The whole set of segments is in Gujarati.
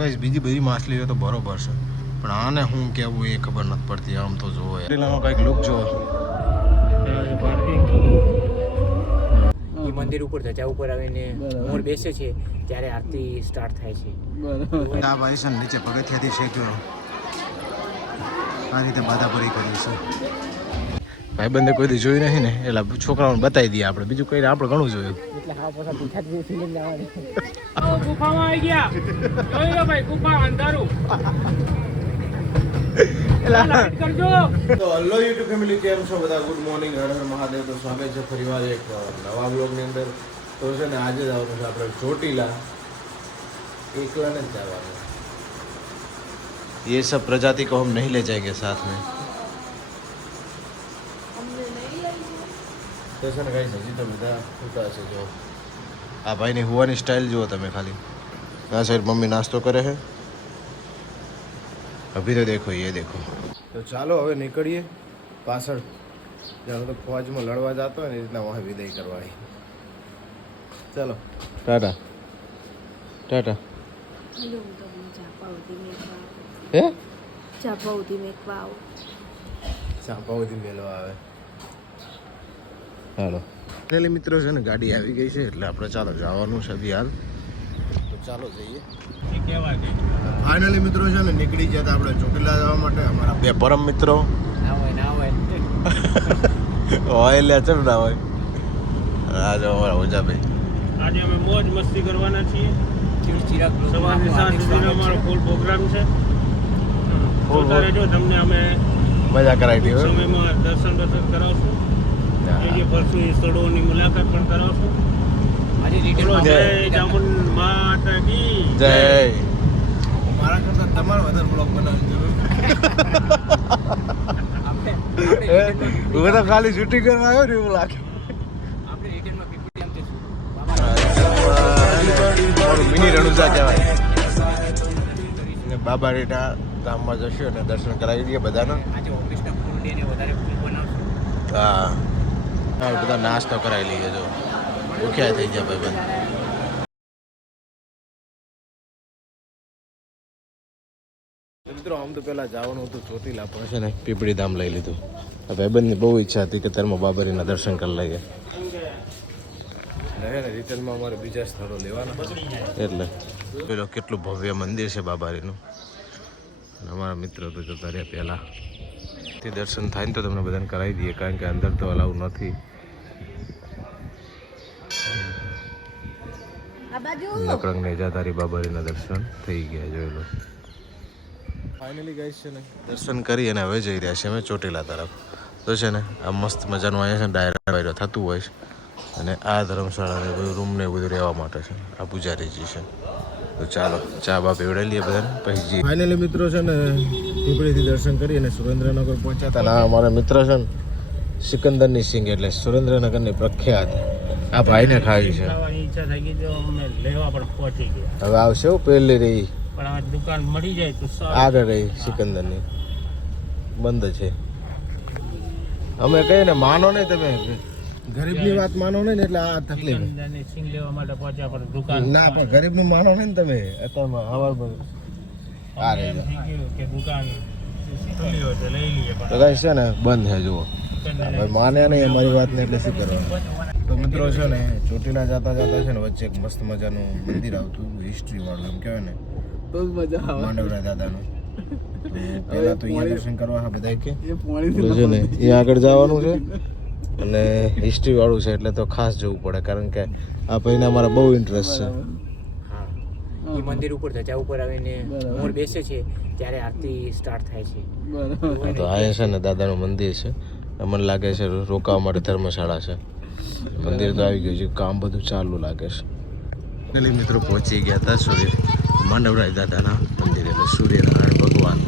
ગાઈસ બીજી બધી માછલીઓ તો બરોબર છે પણ આને હું કેવું એ ખબર નથી પડતી. આમ તો જોવો પેલાનો કંઈક લુક જો એ મંદિર ઉપર ધજા ઉપર આવીને મોર બેસે છે ત્યારે આરતી સ્ટાર્ટ થાય છે. આ ભાઈ છે ને નીચે પગથિયાથી શેક્યો આ રીતે બાધાપરી કરી છે. ભાઈબંધે કોઈ દી જોયું નહીં ને એટલે છોકરાઓને બતાવી દઈએ આપણે, બીજું કઈ આપણે ઘણું જોયું. એટલે હા પાછા તીખાથી ફિલ્મ લાવવાની. ગુફામાં આવી ગયા. જોઈ લો ભાઈ ગુફા અંધારું. લાઈટ કરજો. તો હેલો યુટ્યુબ ફેમિલી, કેમ છો બધા? Good morning, Har Har Mahadev. તો સ્વાગત છે ફરીવાર એક નવા બ્લોગની અંદર. તો છે ને આજે જવાનું છે આપણે ચોટીલા. એકલા ને જ જવાનું. ये सब प्रजाति को हम नहीं ले जाएंगे साथ में. તો છે ને ગાઈસ હજી તો બધા ઉતા છે. જો આ ભાઈની હુવાની સ્ટાઇલ જુઓ તમે ખાલી. આ સાઈડ મમ્મી નાસ્તો કરે છે. અભી તો દેખો ये देखो. તો ચાલો હવે નીકળીએ પાછળ. જ્યારે તો ફોજમાં લડવા જતો હોય ને એ રીતના વहाँ વિદાય કરવાની. ચાલો ટાટા ટાટા. હે ચાપાઉથી મેળવા આવે. ચાલો પેલી મિત્રો છે ને ગાડી આવી ગઈ છે એટલે આપણે ચાલો જવાનું છે બી હાલ. તો ચાલો જઈએ. ફાઇનલી મિત્રો છે ને નીકળી ગયા આપણે ચોટીલા જવા માટે. અમારા બે પરમ મિત્રો ના હોય હોય લે ચમ ના હોય. આ જો અમારા ઓજાભાઈ. આજે અમે મોજ મસ્તી કરવાના છીએ. સવારની સાંજ સુધીનો અમારો ફૂલ પ્રોગ્રામ છે. જોતા રહેજો, તમને અમે મજા કરાવી દઈએ. સમયમાં દર્શન કરાવશું. જે ફરશું એ સ્થળોની મુલાકાત પણ કરાવશું. જય ચામુંડ માતા કી જય. મારા કરતા તમારે વધારે બ્લોગ બનાવવાની જરૂર. હું તો ખાલી શૂટિંગ કરવા આવ્યો ને એવું લાગે. આપણે રિટર્નમાં પીપી આમ જઈશું. મિની રણુજા કહેવાય. બાબા રેટા ધામમાં જશું અને દર્શન કરાવી દઈએ બધાના. આજે ઓફિસના ફૂલ ડે ને વધારે ફૂલ બનાવશું. હા બધા નાસ્તો કરાવી લઈએ. જો ભૂખ્યા થઈ ગયા ભાઈ બંધ. મિત્રો આમ તો પહેલાં જવાનું હતું ચોટીલા, પણ છે ને પીપળી ધામ લઈ લીધું. ભાઈબંધની બહુ ઈચ્છા હતી કે તેમાં બાબારીના દર્શન કરી લઈએ. રિટર્નમાં અમારે બીજા સ્થળો લેવાના એટલે પેલો કેટલું ભવ્ય મંદિર છે બાબારીનું. અમારા મિત્રો તો જતા રહ્યા પહેલાં. તે દર્શન થાય ને તો તમને બધાને કરાવી દઈએ, કારણ કે અંદર તો અલાઉ નથી. નકરંગ નેજાધારી બાબારીના દર્શન થઈ ગયા. જોઈ લો. ફાઇનલી ગાઈસ છે ને દર્શન કરી અને હવે જઈ રહ્યા છે અમે ચોટીલા તરફ. તો છે ને આ મસ્ત મજાનું અહીંયા છે ને ડાયરા વાયરો થતું હોય છે. અને આ ધર્મશાળા ને બધું રૂમ ને બધું રહેવા માટે છે. આ પૂજારીજી છે. તો ચાલો ચા બા પીવડાવી લઈએ બધાને પછી. ફાઇનલી મિત્રો છે ને પીપળીથી દર્શન કરી અને સુરેન્દ્રનગર પહોંચ્યા હતા. આ અમારા મિત્ર છે ને સિકંદરની સિંગ એટલે સુરેન્દ્રનગરની પ્રખ્યાત. આ ભાઈને ખાવી છે. ઈચ્છા થઈ ગઈ તો અમે લેવા પણ પહોંચી ગયા. હવે આવશે પહેલી રહી પણ આ દુકાન મળી જાય તો આગળ રહી સિકંદરની બંધ છે. અમે કહીએ ને માનો નહીં, તમે ગરીબની વાત માનો નહીં ને એટલે આ તકલીફ. સિંગ લેવા માટે પહોંચ્યા પણ દુકાન ના પણ ગરીબનું માનો નહીં ને તમે અત્યારમાં હવા આ રહી એમ થઈ ગયું કે દુકાન ખુલ્લી હોય તો લઈ લઈએ તો કઈ છે ને બંધ છે. જુઓ હવે માને નહીં અમારી વાતને એટલે શું કરવાનું. તો મિત્રો છે ને ચોટીલા જતા છે ને વચ્ચે એક મસ્ત મજાનું મંદિર આવતું હિસ્ટ્રી વાળું એમ કહેવાય ને, બહુ મજા આવે. માંડવરા દાદાનું. તો પહેલા તો અહીંયા દર્શન કરવા હા બધા કે છે ને અહીંયા આગળ જવાનું છે અને હિસ્ટ્રી વાળું છે એટલે તો ખાસ જવું પડે, કારણ કે આ ભાઈને અમારા બહુ ઇન્ટરેસ્ટ છે. એ મંદિર ઉપર ધજા ઉપર આવીને મોર બેસે છે ત્યારે આરતી સ્ટાર્ટ થાય છે. તો અહીંયા છે ને દાદાનું મંદિર છે. મને લાગે છે રોકાવા માટે ધર્મશાળા છે. મંદિર તો આવી ગયું છે, કામ બધું ચાલુ લાગે છે. પેલી મિત્રો પહોંચી ગયા હતા સૂર્ય માંડવરાય દાદાના મંદિર એટલે સૂર્યનારાયણ ભગવાન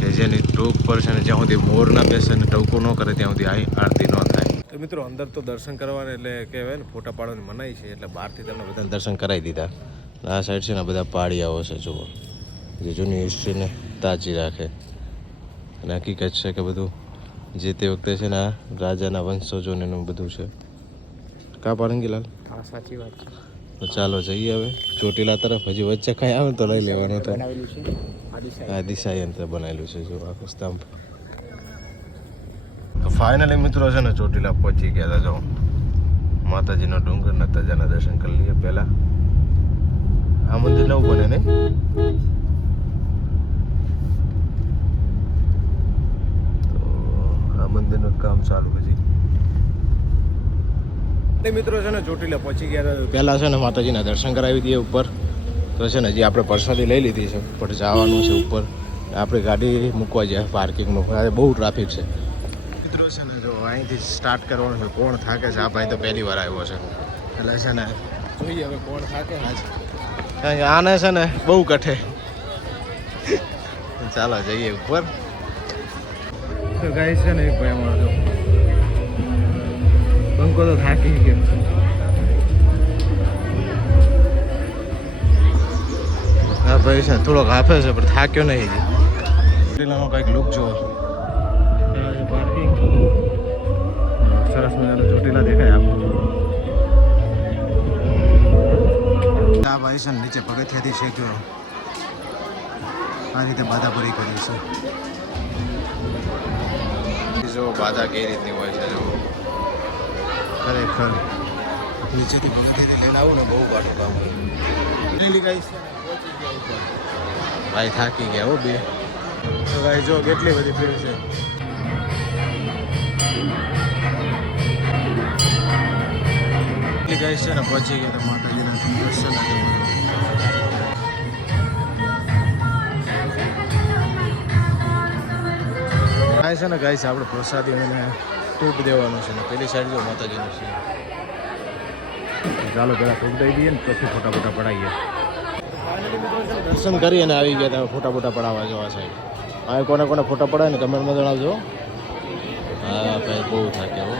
કે જેની ટોક પર છે ને જ્યાં સુધી મોર ના બેસે ને ટવકો ન કરે ત્યાં સુધી આરતી ન થાય. તો મિત્રો અંદર તો દર્શન કરવાને એટલે કહેવાય ને ફોટા પાડવાની મનાઈ છે એટલે બહારથી તમને બધા દર્શન કરાવી દીધા. આ સાઈડ છે ને બધા પાળિયાઓ છે જુઓ, જે જૂની હિસ્ટ્રીને તાજી રાખે. અને હકીકત છે કે બધું જે તે વખતે છે ને આ રાજાના વંશજોને એનું બધું છે. કા પારંગીલાલ? હા સાચી વાત છે. તો ચાલો જઈએ હવે ચોટીલા તરફ. હજી વચ્ચે કાંઈ આવે તો લઈ લેવાનું તો. બનાવેલું છે આ દિશા યંત્ર બનાવેલું છે જો આખું સ્તંભ. તો ફાઇનલી મિત્રો છે ને ચોટીલા પહોંચી ગયા હતા. જો માતાજીનો ડુંગર ને તજાના દર્શન કરી લઈએ પહેલા. આ મંદિર નવું બને ને તો આ મંદિરનું કામ ચાલુ હજી. મિત્રો છે ને ચોટીલા પહોંચી ગયા પહેલા છે ને માતાજીના દર્શન કરાવી દઈએ ઉપર. તો છે ને હજી આપણે પ્રસાદી લઈ લીધી છે પણ જવાનું છે ઉપર. આપણે ગાડી મૂકવા જાય પાર્કિંગનું. બહુ ટ્રાફિક છે મિત્રો. છે ને જો અહીંથી સ્ટાર્ટ કરવાનું છે. કોણ થાકે છે? આ ભાઈ તો પહેલી વાર આવ્યો છે એટલે છે ને જોઈએ હવે કોણ થાકે ને આજ. કારણ કે આને છે ને બહુ કઠે. ચાલો જઈએ ઉપર. તો ગાય છે ને એક ભાઈ અમારો બંકો તો થાકી ગયો. હા ભાઈ છે થોડોક હાફે છે પણ થાક્યો નહીં. ચોટીલાનો કંઈક લુક જુઓ. પાર્કિંગ સરસ મજાનો ચોટીલા દેખાય આપણું. આ ભાઈ છે નીચે પગથિયાથી શેક્યો. આ રીતે બાધા પૂરી કરી છે. જો બાધા કઈ રીતની હોય છે જો ખરેખર નીચેથી પગથિયાથી લઈને આવું ને બહુ બાટું કામ હોય. ભાઈ થાકી ગયા હો બે. તો ભાઈ જો કેટલી બધી ભીડ છે. ગાઈસ છે ને પહોંચી ગયા માતાજીના દર્શન. ગાઈસ છે ને ગાઈસ આપણે પ્રસાદી અને ટૂપ દેવાનું છે ને પેલી સાઈડ જો માતાજીનું છે. ચાલો પહેલાં ટૂપ દઈ દઈએ ને પછી ફોટા પડાવીએ. દર્શન કરી અને આવી ગયા તમે ફોટા પડાવવા જવા સાહેબ. હવે કોને ફોટા પડાવે ને કમેન્ટમાં જણાવજો. હા ભાઈ બહુ થાકે હો.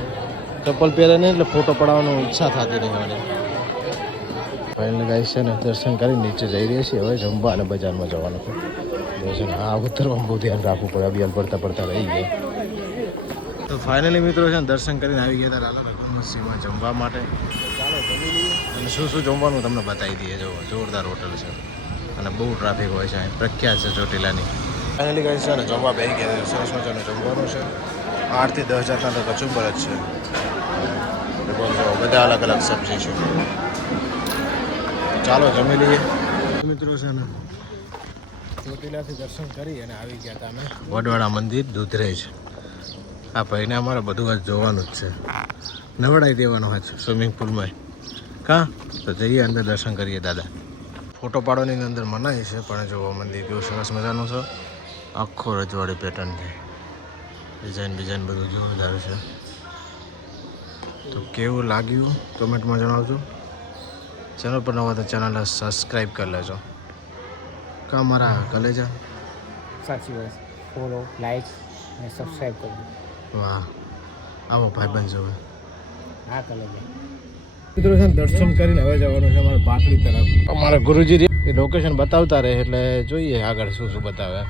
ચપ્પલ પહેરે નહીં એટલે ફોટો પડાવવાની ઈચ્છા થતી નહીં મને. ફાઇનલ ગાઈસ છે ને દર્શન કરી નીચે જઈ રહ્યા છીએ. હવે જમવા અને બજારમાં જવાનું છે. દર્શન હા ઉતરવામાં બહુ ધ્યાન રાખવું પડે. અભિયાન પડતા રહી ગયા. તો ફાઇનલી મિત્રો છે ને દર્શન કરીને આવી ગયા હતા લાલા રઘુવંશીમાં જમવા માટે. ચાલો જમી લઈએ અને શું જમવાનું તમને બતાવી દઈએ. જો જોરદાર હોટલ છે અને બહુ ટ્રાફિક હોય છે અહીં. પ્રખ્યાત છે ચોટીલાની. ફાઇનલી ગાઈસ છે ને જમવા બેસી ગયા. સરસ મજાનું જમવાનું છે. 8 થી 10 જાતના તો કચુંબર જ છે. બધા અલગ અલગ સબ્જી છે. ચાલો જમી લઈએ મિત્રો. છે ને ચોટીલાથી દર્શન કરી અને આવી ગયા હતા અમે વડવાડા મંદિર દૂધરેજ. આ ભાઈને અમારે બધું આજ જોવાનું જ છે. નવડાવી દેવાનું આજ સ્વિમિંગ પુલમાં. કાં તો જઈએ અંદર દર્શન કરીએ દાદા. ફોટો પાડવાની અંદર મનાય છે પણ જો મંદિર કેવું સરસ મજાનું છે. આખો રજવાડી પેટર્ન છે. ડિઝાઇન બધું જોરદાર છે. તો કેવું લાગ્યું કમેન્ટમાં જણાવજો. ચેનલ પર નવા તો ચેનલ સબસ્ક્રાઈબ કરી લેજો. કા મારા કલેજા સાચી વાત. ફોલો, લાઈક અને સબસ્ક્રાઈબ કરજો. વાહ આવો ભાઈબંધ જોવે. હા કલેજા. મિત્રો છે દર્શન કરીને હવે જવાનું છે અમારે પાટડી તરફ. અમારા ગુરુજી એ લોકેશન બતાવતા રહે એટલે જોઈએ આગળ શું બતાવે.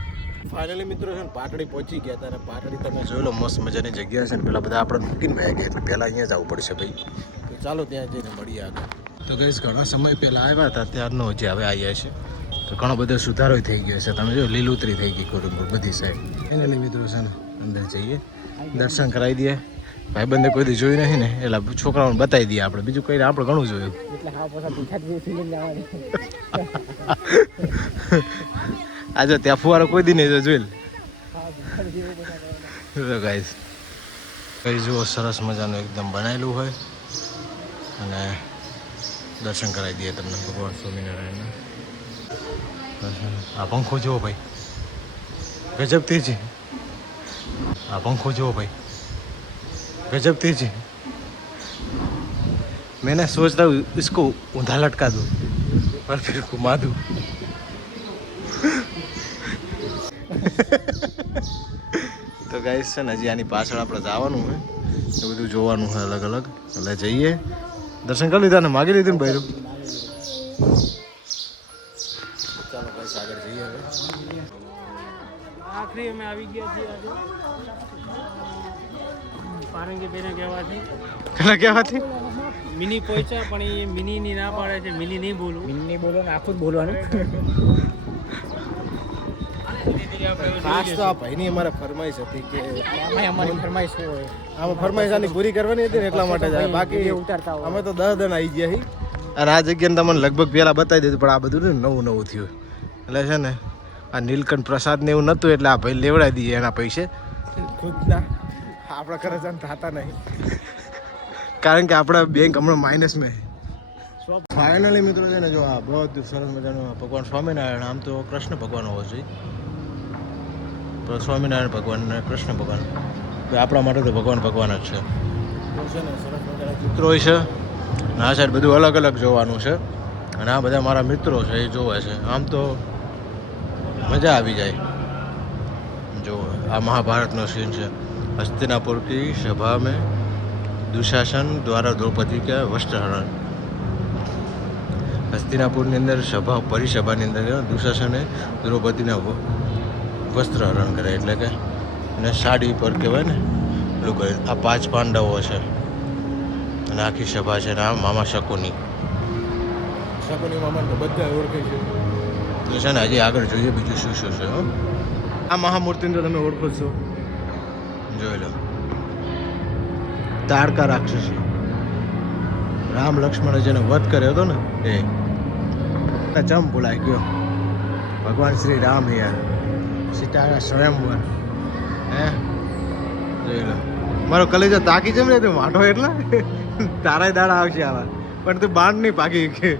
ફાઇનલી મિત્રો છે ને પાટડી પહોંચી ગયા હતા. અને પાટડી તમે જોઈ લો મસ્ત મજાની જગ્યા છે ને. પેલા બધા આપણે મૂકીને ભાઈ ગયા એટલે પહેલાં અહીંયા જવું પડશે ભાઈ. તો ચાલો ત્યાં જઈને મળીએ આગળ. તો કહીશ ઘણા સમય પહેલાં આવ્યા હતા ત્યારનો હજી હવે આવ્યા છે. તો ઘણો બધો સુધારો થઈ ગયો છે. તમે જો લીલોતરી થઈ ગઈ કોરંબોર બધી સાઈડ. ફાઇનલી મિત્રો છે ને અંદર જઈએ દર્શન કરાવી દઈએ. ભાઈબંધે કોઈ દી જોયું નહીં ને એટલે છોકરાઓને બતાવી દઈએ આપણે. બીજું કંઈ આપણે ઘણું જોયું. આજે ત્યાં ફુવારો કોઈ દી નહીં જોઈ લે ગાઈસ. કઈ જુઓ સરસ મજાનું એકદમ બનાવેલું હોય અને દર્શન કરાવી દઈએ તમને ભગવાન સ્વામિનારાયણના. આ પંખો જુઓ ભાઈ ગજબ તેજી. આ પંખો જુઓ ભાઈ गजब तेजी. मैंने सोच रहा हूँ इसको ऊंधा लटका दूँ और फिर घुमा दूँ. તો ગાઈસ છે ને હજી આની પાછળ આપણે જવાનું હોય એ બધું જોવાનું હોય અલગ અલગ. એટલે જઈએ. દર્શન કરી લીધા ને માગી લીધું ને ભાઈ. ચાલો ગાઈસ આગળ જઈએ હવે. આખરી અમે આવી ગયા છીએ આજે પારંગી બેને કહેવાથી પેલા કહેવાથી મિની પહોંચ્યા પણ એ મિની ની ના પાડે છે મિની નહીં બોલું મિની બોલો ને આખું જ બોલવાનું. ખાસ તો આ ભાઈની અમારે ફરમાઈશ હતી કે આમાંય અમારી ફરમાઈશ હોય. આમાં ફરમાઈશ આની પૂરી કરવાની હતી ને એટલા માટે જ આ. બાકી ઉતારતા હોય. અમે તો 10 દન આવી ગયા છીએ અને આ જગ્યાને તમને લગભગ પહેલા બતાવી દીધું પણ આ બધું ને નવું થયું એટલે છે ને આ નીલકંઠ પ્રસાદ ને એવું નહોતું એટલે આ ભાઈ લેવડાવી દઈએ એના પૈસે ખુદના આપણા ઘરે જન થતા નહીં કારણ કે આપણા બેંક હમણાં માઇનસ મેં ફાઇનલી મિત્રો છે ને જો આ બધું સરસ મજાનું ભગવાન સ્વામિનારાયણ આમ તો કૃષ્ણ ભગવાન હોવો જોઈએ પણ સ્વામિનારાયણ ભગવાન અને કૃષ્ણ ભગવાન આપણા માટે તો ભગવાન ભગવાન જ છે સરસ મજાના ચિત્રો હોય છે અને આ સાઈડ બધું અલગ અલગ જોવાનું છે અને આ બધા મારા મિત્રો છે એ જોવે છે આમ તો મજા આવી જાય જો આ મહાભારતનો સીન છે हस्तिनापुर की सभा में दुशासन द्वारा द्रौपदी का वस्त्रहरण હસ્તિનાપુરની અંદર સભા પરિસભાની અંદર દુશાસને દ્રૌપદીના વસ્ત્રહરણ કરે એટલે કે એને સાડી પર કહેવાય ને પેલું કરે આ 5 પાંડવો છે અને આખી સભા છે ને આ મામા શકુની મામા બધા ઓળખે છે ને હજી આગળ જોઈએ બીજું શું શું છે આ મહામૂર્તિને તો તમે ઓળખો છો જોઈ લો તાડકા રાક્ષસી રામ લક્ષ્મણે જેને વધ કર્યો હતો ને એ ચમ બોલાઈ ગયો ભગવાન શ્રી રામ યાર સીતાના સ્વયંવર હે જોઈ લો મારો કલેજો તાકી જમ રે તું માઠો એટલે તારાય દાડા આવશે આવા પણ તું બાંધ નહીં પાકી કે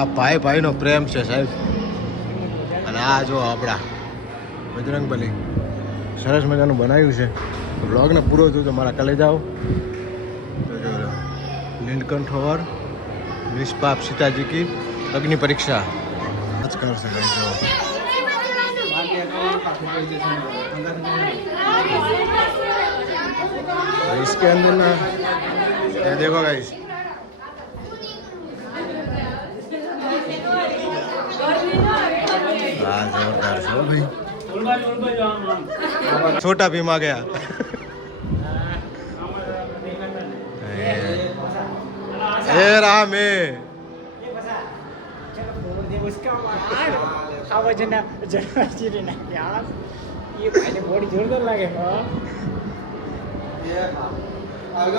આ ભાઈ ભાઈનો પ્રેમ છે સાહેબ અને આ જો આપણા બજરંગબલી સરસ મજાનું બનાવ્યું છે બ્લોગને પૂરો થયું તો મારા કલેજાઓ તો જો નીલકંઠ और निष्पाप सीताजी की अग्नि परीक्षा आज कर सकते हो इसके अंदर ना ये देखो गाइस हाँ जोरदार है भाई छोटा भीम आ गया ए राम ए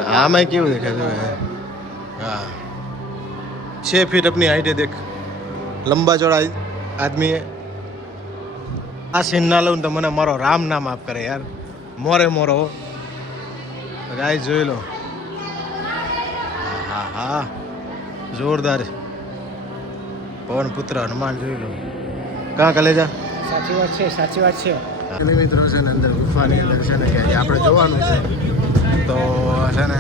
हाँ मैं क्यों देखा जो है हाँ 6 फीट अपनी हाइट है देख लंबा चौड़ा आदमी है આ સીન ના લઉં તો મને મારો રામ નામ આપ કરે યાર મોરે મોરો ગાય જોઈ લો હા હા જોરદાર પવન પુત્ર હનુમાન જોઈ લો કાં કલેજા સાચી વાત છે સાચી વાત છે. મિત્રો છે ને અંદર ગુફાની અંદર છે ને કે આપણે જોવાનું છે તો છે ને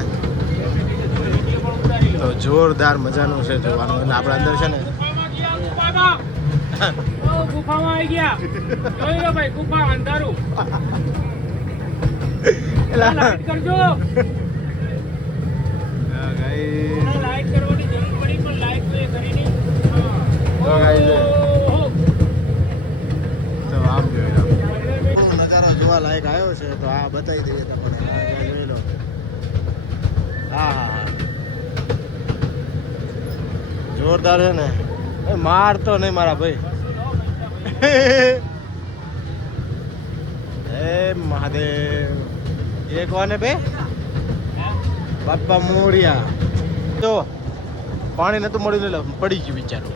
તો જોરદાર મજાનું છે જોવાનું એટલે આપણે અંદર છે ને ગુફામાં આવી ગયા જોઈ લો ભાઈ ગુફા અંધારું લાઈટ કરજો લાઈટ કરવાની જરૂર પડી પણ લાઈટ તો એ કરી નહીં તો આમ જોઈ લો નજારો જોવા લાયક આવ્યો છે તો આ બતાવી દઈએ તમને આ જોઈ લો હા હા હા જોરદાર છે ને એ માર તો નહીં મારા ભાઈ હે મહાદેવ એ કોને બે બાપા મોડિયા તો પાણી નતું મળ્યું પડી ગયું બિચારું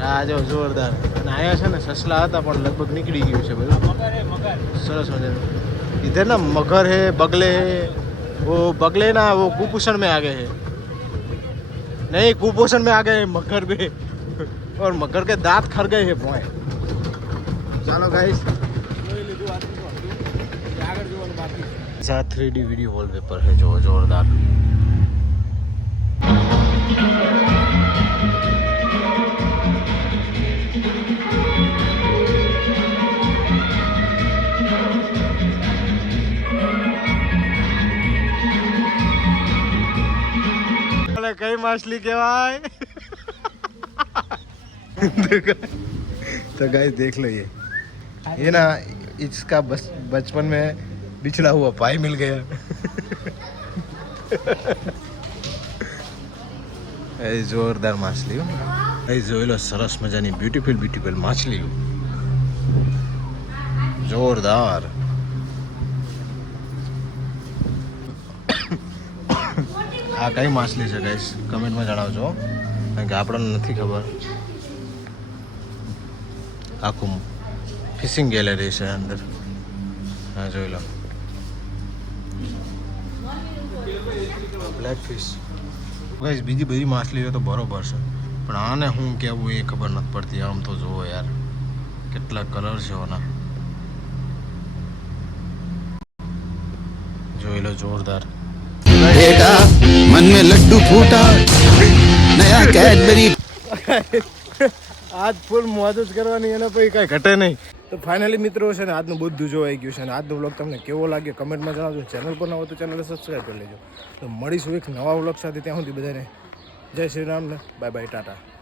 હા જો જોરદાર અને અહીંયા છે ને સસલા હતા પણ લગભગ નીકળી ગયું છે બધું સરસ મજાનું इधर ना मगर है बगले है वो बगले ना वो कुपोषण में आ गए हैं नहीं कुपोषण में आ गए हैं मगर भी और मगर के दांत खर गए हैं भोए ચાલો ગાઈસ આગળ જોવાનું બાકી છે 3D વિડિયો વોલપેપર છે જો જોરદાર કઈ માછલી કહેવાય તો ગાઈસ देख लो ये ये ना इसका बचपन में बिछड़ा हुआ भाई मिल गया એ જોરદાર માછલી એ જોઈ લો સરસ મજાની બ્યુટીફુલ માછલી જોરદાર આ કઈ માછલી છે ગાઈસ કમેન્ટમાં જણાવજો કારણ કે આપણને નથી ખબર આખું ફિશિંગ ગેલેરી છે અંદર હા જોઈ લો બ્લેક ફિશ ગાઈસ બીજી બધી માછલીઓ તો બરોબર છે પણ આને હું કહેવું એ ખબર નથી પડતી આમ તો જુઓ યાર કેટલા કલર છે ઓના જોઈ લો જોરદાર बेटा मन में लड्डू फूटा नया कैडबरी આજ ફૂલ મોજ જ કરવાની એના પછી કાંઈ ઘટે નહીં તો ફાઇનલી મિત્રો છે ને આજનું બધું જોવાઈ ગયું છે અને આજનો વ્લોગ તમને કેવો લાગ્યો કમેન્ટમાં જણાવજો ચેનલ પર ન હોય તો ચેનલને સબસ્ક્રાઈબ કરી લેજો તો મળીશું એક નવા વ્લોગ સાથે ત્યાં સુધી બધાને જય શ્રી રામ ને બાય બાય ટાટા